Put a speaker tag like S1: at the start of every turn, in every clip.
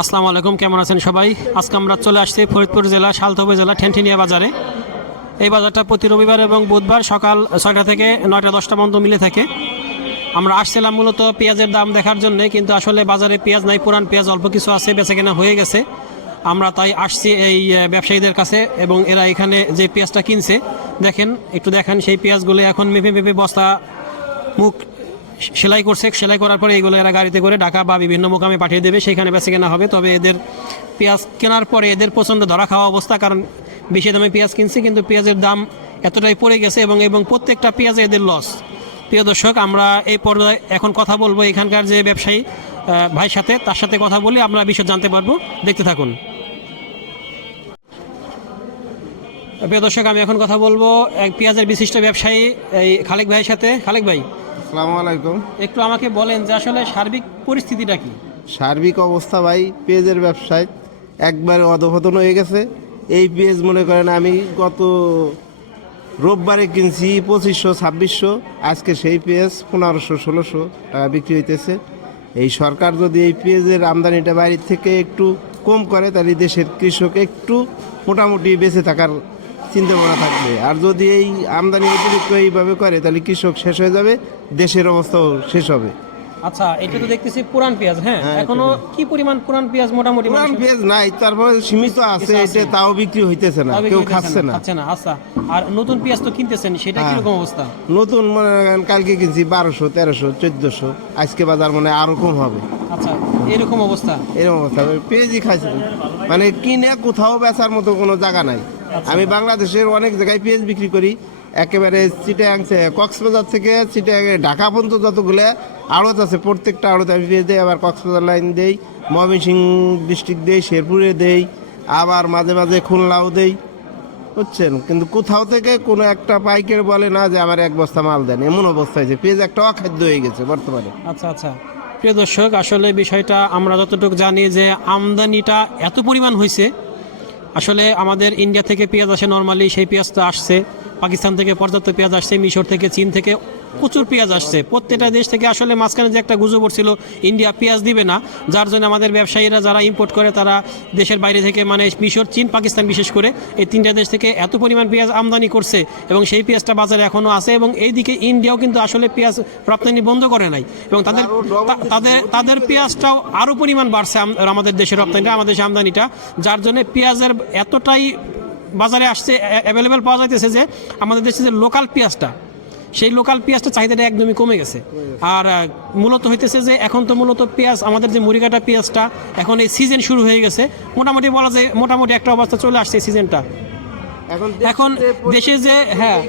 S1: আসসালামু আলাইকুম, কেমন আছেন সবাই? আজকে আমরা চলে আসছি ফরিদপুর জেলা সালথবে জেলা, ঠেনঠেনিয়া বাজারে। এই বাজারটা প্রতি রবিবার এবং বুধবার সকাল ছয়টা থেকে নয়টা দশটা পর্যন্ত মিলে থাকে। আমরা আসছিলাম মূলত পেঁয়াজের দাম দেখার জন্য, কিন্তু আসলে বাজারে পেঁয়াজ নাই, পুরান পেঁয়াজ অল্প কিছু আছে বেচে কেনা হয়ে গেছে। আমরা তাই আসছি এই ব্যবসায়ীদের কাছে এবং এরা এখানে যে পেঁয়াজটা কিনছে, দেখেন, একটু দেখেন, সেই পেঁয়াজগুলো এখন মেপে মেপে বস্তা, মুখ সেলাই করছে, সেলাই করার পরে এগুলো এরা গাড়িতে করে ঢাকা বা বিভিন্ন মোকামে পাঠিয়ে দেবে, সেখানে বেঁচে কেনা হবে। তবে এদের পেঁয়াজ কেনার পরে এদের প্রচণ্ড ধরা খাওয়া অবস্থা, কারণ বেশি দামে পেঁয়াজ কিনছে, কিন্তু পেঁয়াজের দাম এতটাই পড়ে গেছে এবং এবং প্রত্যেকটা পেঁয়াজে এদের লস প্রিয় দর্শক, আমরা এই পর্যায়ে এখন কথা বলব এখানকার যে ব্যবসায়ী ভাইয়ের সাথে। তার সাথে কথা বলে আমরা বিষয় জানতে পারব। দেখতে থাকুন। প্রিয় দর্শক, আমি এখন কথা বলব এক পেঁয়াজের বিশিষ্ট ব্যবসায়ী, এই খালেক ভাইয়ের সাথে। খালেক ভাই
S2: আসসালামু আলাইকুম।
S1: একটু আমাকে বলেন যে আসলে সার্বিক পরিস্থিতিটা কি?
S2: সার্বিক অবস্থা ভাই পেঁয়াজের ব্যবসায় একবার অধপতন হয়ে গেছে। এই পেঁয়াজ মনে করেন আমি গত রোববারে কিনছি পঁচিশশো ছাব্বিশশো আজকে সেই পেঁয়াজ পনেরোশো ষোলোশো টাকা বিক্রি হইতেছে। এই সরকার যদি এই পেঁয়াজের আমদানিটা বাইরের থেকে একটু কম করে তাহলে দেশের কৃষক একটু মোটামুটি বেঁচে থাকার চিন্তা ভাবনা থাকবে। আর যদি এই আমদানি অতিরিক্ত এইভাবে করে তাহলে কৃষক শেষ হয়ে যাবে দেশের অবস্থাও শেষ হবে।
S1: আচ্ছা এটা তো দেখতেছি পুরান পেঁয়াজ হ্যাঁ?
S2: হ্যাঁ,
S1: এখনও কি পরিমাণ পুরান পেঁয়াজ মোটামুটি?
S2: পুরান পেঁয়াজ নাই তারপরে সীমিত আছে এটা তাও বিক্রি হইতেছে না কেউ খাচ্ছে না।
S1: খাচ্ছে না আচ্ছা। আর নতুন পেঁয়াজ তো কিনতেছেন সেটা
S2: হ্যাঁ।
S1: কীরকম অবস্থা?
S2: নতুন মনে করেন কালকে কিনছি বারোশো তেরোশো চোদ্দশো আজকে বাজার মনে আরও কম হবে।
S1: আচ্ছা এরকম অবস্থা।
S2: এরকম অবস্থা পেঁয়াজই খাইছে মানে কিনে কোথাও বেচার মতো কোনো জায়গা নাই।
S1: আচ্ছা।
S2: আমি বাংলাদেশের অনেক জায়গায় পেঁয়াজ বিক্রি করি। একেবারে চিটাং কক্সবাজার থেকে চিটাং ঢাকা পর্যন্ত যতগুলো আড়ত আছে, প্রত্যেকটা আড়তে আমি পেঁয়াজ দিই, আবার কক্সবাজার লাইন দেই, ময়মনসিংহ ডিস্ট্রিক্ট দেই, শেরপুরে দেই, আবার মাঝে মাঝে খুলনাও দেই, বুঝছেন? কিন্তু কোথাও থেকে কোনো একটা পাইকার বলে না যে আমার এক বস্তা মাল দেন। এমন অবস্থা হয়েছে পেঁয়াজ একটা অখাদ্য হয়ে গেছে বর্তমানে।
S1: আচ্ছা আচ্ছা। প্রিয় দর্শক, আসলে বিষয়টা আমরা যতটুকু জানি যে আমদানিটা এত পরিমাণ হয়েছে আসলে আমাদের ইন্ডিয়া থেকে পেঁয়াজ আসে নর্মালি সেই পেঁয়াজটা আসছে, পাকিস্তান থেকে পর্যাপ্ত পেঁয়াজ আসছে, মিশর থেকে, চীন থেকে প্রচুর পেঁয়াজ আসছে। প্রত্যেকটা দেশ থেকে আসলে মাঝখানে যে একটা গুজব ছিল ইন্ডিয়া পেঁয়াজ দিবে না। যার জন্য আমাদের ব্যবসায়ীরা যারা ইম্পোর্ট করে তারা দেশের বাইরে থেকে মানে মিশর চীন পাকিস্তান বিশেষ করে এই তিনটা দেশ থেকে এত পরিমাণ পেঁয়াজ আমদানি করছে এবং সেই পেঁয়াজটা বাজারে এখনও আছে এবং এইদিকে ইন্ডিয়াও কিন্তু আসলে পেঁয়াজ রপ্তানি বন্ধ করে নাই এবং তাদের তাদের তাদের পেঁয়াজটাও আরও পরিমাণ বাড়ছে আমাদের দেশের রপ্তানিটা আমাদের দেশে আমদানিটা যার জন্য পেঁয়াজের এতটাই বাজারে আসছে অ্যাভেলেবেল পাওয়া যাইতেছে যে আমাদের দেশে যে লোকাল পেঁয়াজটা সেই লোকাল পেঁয়াজটা চাহিদাটা একদমই কমে গেছে। আর মূলত হইতেছে যে এখন তো মূলত পেঁয়াজ, আমাদের যে মুড়িকাটা পেঁয়াজটা, এখন এই সিজন শুরু হয়ে গেছে। মোটামুটি বলা যায়, মোটামুটি একটা অবস্থা চলে আসছে সিজনটা
S2: এখন
S1: দেশে যে হ্যাঁ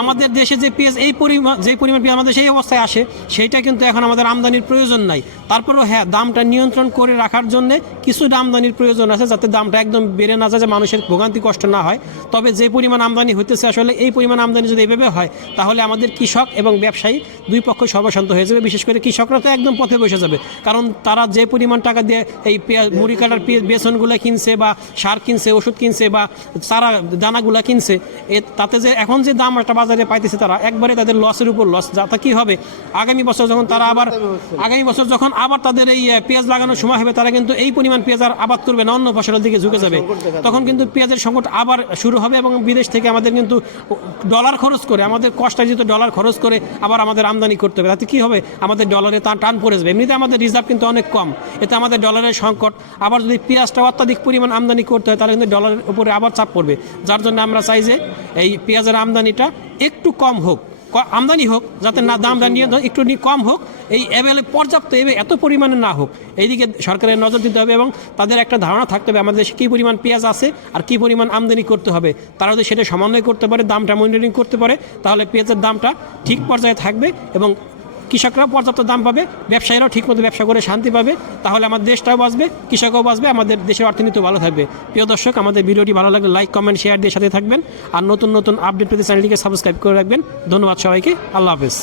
S1: আমাদের দেশে যে পেঁয়াজ এই পরিমাণ যে পরিমাণ পেঁয়াজ আমাদের সেই অবস্থায় আসে সেইটা কিন্তু এখন আমাদের আমদানির প্রয়োজন নাই। তারপরেও হ্যাঁ দামটা নিয়ন্ত্রণ করে রাখার জন্য কিছুটা আমদানির প্রয়োজন আছে যাতে দামটা একদম বেড়ে না যায় যে মানুষের ভোগান্তি কষ্ট না হয়। তবে যে পরিমাণ আমদানি হইতেছে আসলে এই পরিমাণ আমদানি যদি এভাবে হয় তাহলে আমাদের কৃষক এবং ব্যবসায়ী দুই পক্ষ সর্বশান্ত হয়ে যাবে। বিশেষ করে কৃষকরা তো একদম পথে বসে যাবে। কারণ তারা যে পরিমাণ টাকা দিয়ে এই পেঁয়াজ মুড়ি কাটার বেসনগুলো কিনছে বা সার কিনছে ওষুধ কিনছে বা চারা দানাগুলা কিনছে, এ তাতে যে এখন যে দাম একটা বাজারে পাইতেছে তারা একবারে তাদের লসের উপর লস যাতে কি হবে? আগামী বছর যখন তারা আবার, আগামী বছর যখন আবার তাদের এই পেঁয়াজ লাগানোর সময় হবে, তারা কিন্তু এই পরিমাণ পেঁয়াজ আর আবাদ করবে না, অন্য ফসলের দিকে ঝুঁকে যাবে। তখন কিন্তু পেঁয়াজের সংকট আবার শুরু হবে এবং বিদেশ থেকে আমাদের কিন্তু ডলার খরচ করে, আমাদের কষ্টার্জিত ডলার খরচ করে আবার আমাদের আমদানি করতে হবে। তাতে কি হবে? আমাদের ডলারে তা টান পড়ে যাবে। এমনিতে আমাদের রিজার্ভ কিন্তু অনেক কম। এতে আমাদের ডলারের সংকট, আবার যদি পেঁয়াজটা অত্যাধিক পরিমাণ আমদানি করতে হয়, তাহলে কিন্তু ডলারের উপরে আবার চাপ পড়বে। যার জন্য আমরা চাই যে এই পেঁয়াজের আমদানিটা একটু কম হোক। আমদানি হোক, যাতে না দামটা নিয়ে একটু কম হোক, এই অ্যাভেলে পর্যাপ্ত এবে- এত পরিমাণে না হোক। এইদিকে সরকারের নজর দিতে হবে এবং তাদের একটা ধারণা থাকতে হবে আমাদের দেশে কী পরিমাণ পেঁয়াজ আছে আর কী পরিমাণ আমদানি করতে হবে। তারা যদি সেটা সমন্বয় করতে পারে, দামটা মনিটরিং করতে পারে, তাহলে পেঁয়াজের দামটা ঠিক পর্যায়ে থাকবে এবং কৃষকরাও পর্যাপ্ত দাম পাবে, ব্যবসায়ীরাও ঠিকমতো ব্যবসা করে শান্তি পাবে, তাহলে আমাদের দেশটাও বাঁচবে, কৃষকও বাঁচবে, আমাদের দেশের অর্থনীতিও ভালো থাকবে। প্রিয় দর্শক, আমাদের ভিডিওটি ভালো লাগলে লাইক কমেন্ট শেয়ার দিয়ে সাথে থাকবেন। আর নতুন নতুন আপডেট পেতে চ্যানেলটিকে সাবস্ক্রাইব করে রাখবেন। ধন্যবাদ সবাইকে, আল্লাহ হাফেজ।